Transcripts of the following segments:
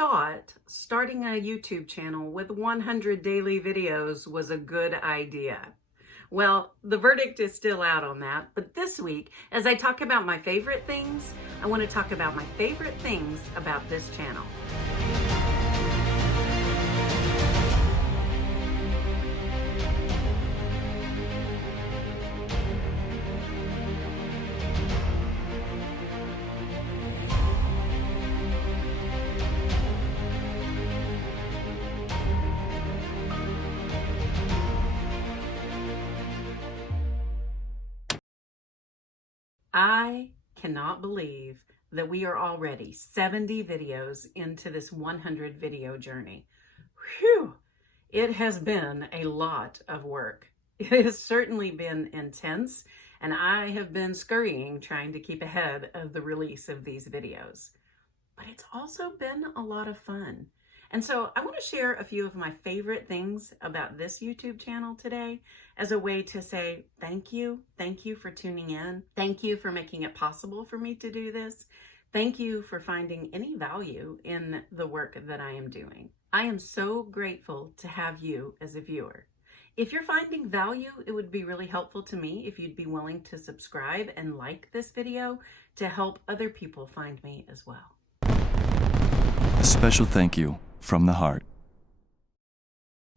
thought starting a YouTube channel with 100 daily videos was a good idea. Well, the verdict is still out on that, but this week, as I talk about my favorite things, I want to talk about my favorite things about this channel. I cannot believe that we are already 70 videos into this 100 video journey. Whew! It has been a lot of work. It has certainly been intense, and I have been scurrying trying to keep ahead of the release of these videos. But it's also been a lot of fun. And so I want to share a few of my favorite things about this YouTube channel today as a way to say thank you. Thank you for tuning in. Thank you for making it possible for me to do this. Thank you for finding any value in the work that I am doing. I am so grateful to have you as a viewer. If you're finding value, it would be really helpful to me if you'd be willing to subscribe and like this video to help other people find me as well. A special thank you from the heart.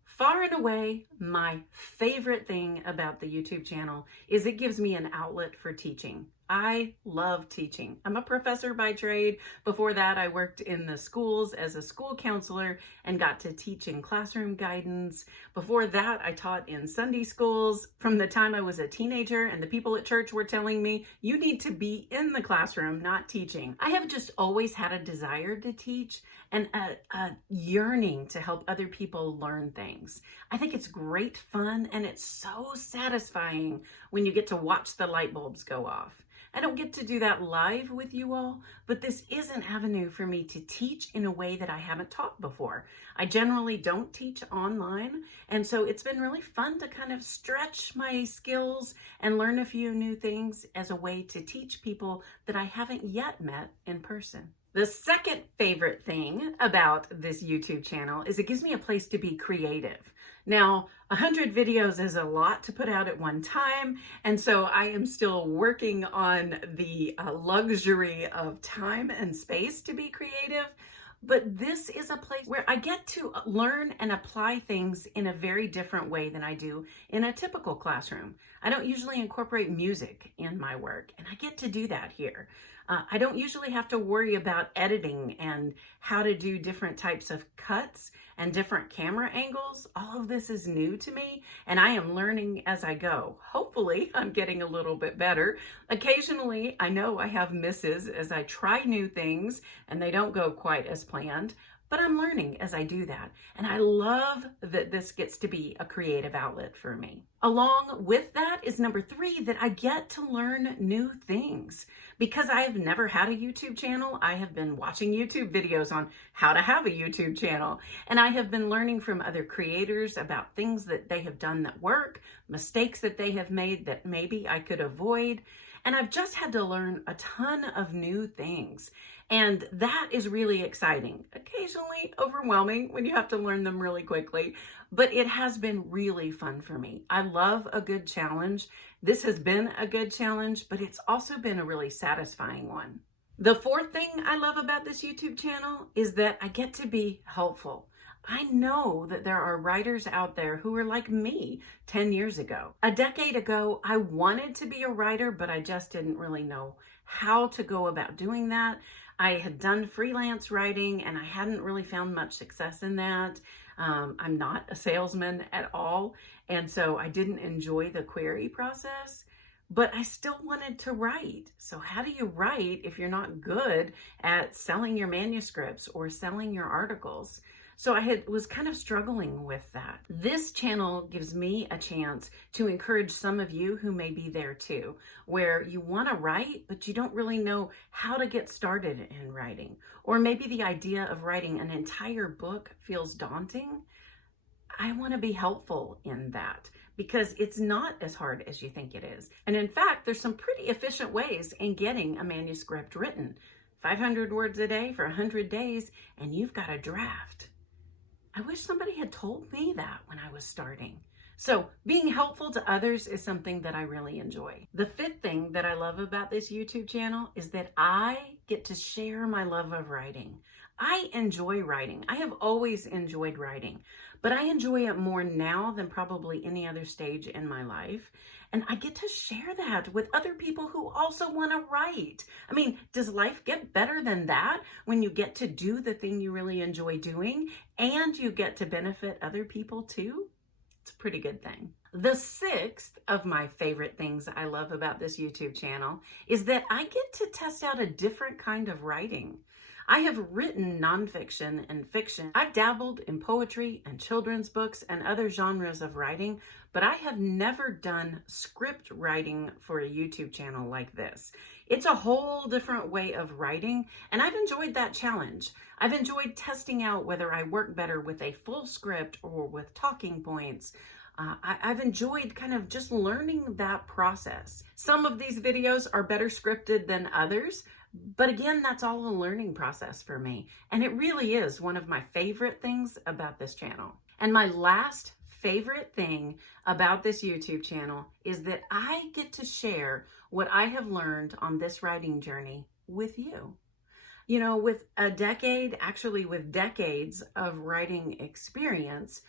Far and away, my favorite thing about the YouTube channel is it gives me an outlet for teaching. I love teaching. I'm a professor by trade. Before that, I worked in the schools as a school counselor and got to teach in classroom guidance. Before that, I taught in Sunday schools from the time I was a teenager, and the people at church were telling me, you need to be in the classroom, not teaching. I have just always had a desire to teach and a yearning to help other people learn things. I think it's great fun, and it's so satisfying when you get to watch the light bulbs go off. I don't get to do that live with you all, but this is an avenue for me to teach in a way that I haven't taught before. I generally don't teach online, and so it's been really fun to kind of stretch my skills and learn a few new things as a way to teach people that I haven't yet met in person. The second favorite thing about this YouTube channel is it gives me a place to be creative. Now, 100 videos is a lot to put out at one time, and so I am still working on the luxury of time and space to be creative. But this is a place where I get to learn and apply things in a very different way than I do in a typical classroom. I don't usually incorporate music in my work, and I get to do that here. I don't usually have to worry about editing and how to do different types of cuts and different camera angles. All of this is new to me, and I am learning as I go. Hopefully, I'm getting a little bit better. Occasionally, I know I have misses as I try new things and they don't go quite as planned, but I'm learning as I do that. And I love that this gets to be a creative outlet for me. Along with that is number 3, that I get to learn new things. Because I have never had a YouTube channel, I have been watching YouTube videos on how to have a YouTube channel. And I have been learning from other creators about things that they have done that work, mistakes that they have made that maybe I could avoid. And I've just had to learn a ton of new things. And that is really exciting. Occasionally overwhelming when you have to learn them really quickly, but it has been really fun for me. I love a good challenge. This has been a good challenge, but it's also been a really satisfying one. The fourth thing I love about this YouTube channel is that I get to be helpful. I know that there are writers out there who are like me 10 years ago. A decade ago, I wanted to be a writer, but I just didn't really know how to go about doing that. I had done freelance writing and I hadn't really found much success in that. I'm not a salesman at all, and so I didn't enjoy the query process, but I still wanted to write. So how do you write if you're not good at selling your manuscripts or selling your articles? So I was kind of struggling with that. This channel gives me a chance to encourage some of you who may be there too, where you want to write, but you don't really know how to get started in writing. Or maybe the idea of writing an entire book feels daunting. I want to be helpful in that because it's not as hard as you think it is. And in fact, there's some pretty efficient ways in getting a manuscript written. 500 words a day for 100 days, and you've got a draft. I wish somebody had told me that when I was starting. So being helpful to others is something that I really enjoy. The fifth thing that I love about this YouTube channel is that I get to share my love of writing. I enjoy writing. I have always enjoyed writing, but I enjoy it more now than probably any other stage in my life. And I get to share that with other people who also want to write. I mean, does life get better than that when you get to do the thing you really enjoy doing and you get to benefit other people too? It's a pretty good thing. The sixth of my favorite things I love about this YouTube channel is that I get to test out a different kind of writing. I have written nonfiction and fiction. I've dabbled in poetry and children's books and other genres of writing, but I have never done script writing for a YouTube channel like this. It's a whole different way of writing, and I've enjoyed that challenge. I've enjoyed testing out whether I work better with a full script or with talking points. I've enjoyed kind of just learning that process. Some of these videos are better scripted than others, but again, that's all a learning process for me. And it really is one of my favorite things about this channel. And my last favorite thing about this YouTube channel is that I get to share what I have learned on this writing journey with you. You know, with a decade, actually with decades of writing experience,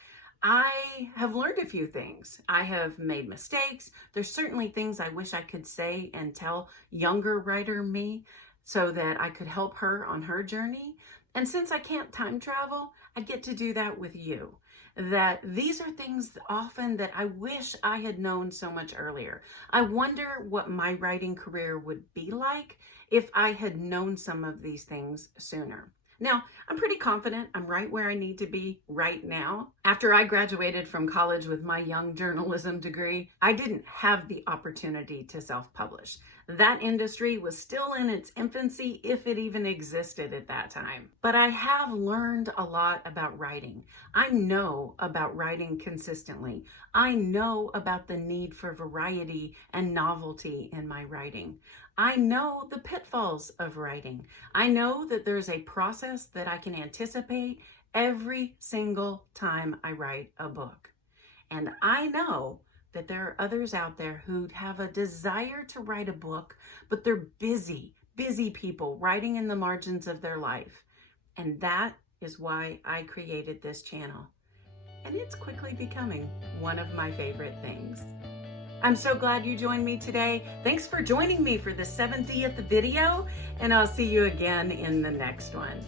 I have learned a few things. I have made mistakes. There's certainly things I wish I could say and tell younger writer me so that I could help her on her journey. And since I can't time travel, I get to do that with you. That these are things often that I wish I had known so much earlier. I wonder what my writing career would be like if I had known some of these things sooner. Now, I'm pretty confident I'm right where I need to be right now. After I graduated from college with my young journalism degree, I didn't have the opportunity to self-publish. That industry was still in its infancy, if it even existed at that time. But I have learned a lot about writing. I know about writing consistently. I know about the need for variety and novelty in my writing. I know the pitfalls of writing. I know that there's a process that I can anticipate every single time I write a book. And I know that there are others out there who have a desire to write a book, but they're busy people writing in the margins of their life. And that is why I created this channel. And it's quickly becoming one of my favorite things. I'm so glad you joined me today. Thanks for joining me for the 70th video, and I'll see you again in the next one.